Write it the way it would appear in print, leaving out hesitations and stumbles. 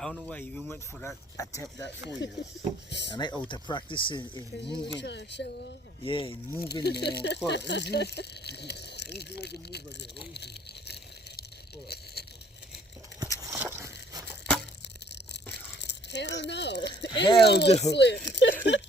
I don't know why I even went for that attempt that for you. And I out of practice in moving. Trying to show off. Yeah, in moving, man. Hold on, let me see. Let me see if I can move again. Let me see. Hold on. Hell no. Hell It almost no. slipped.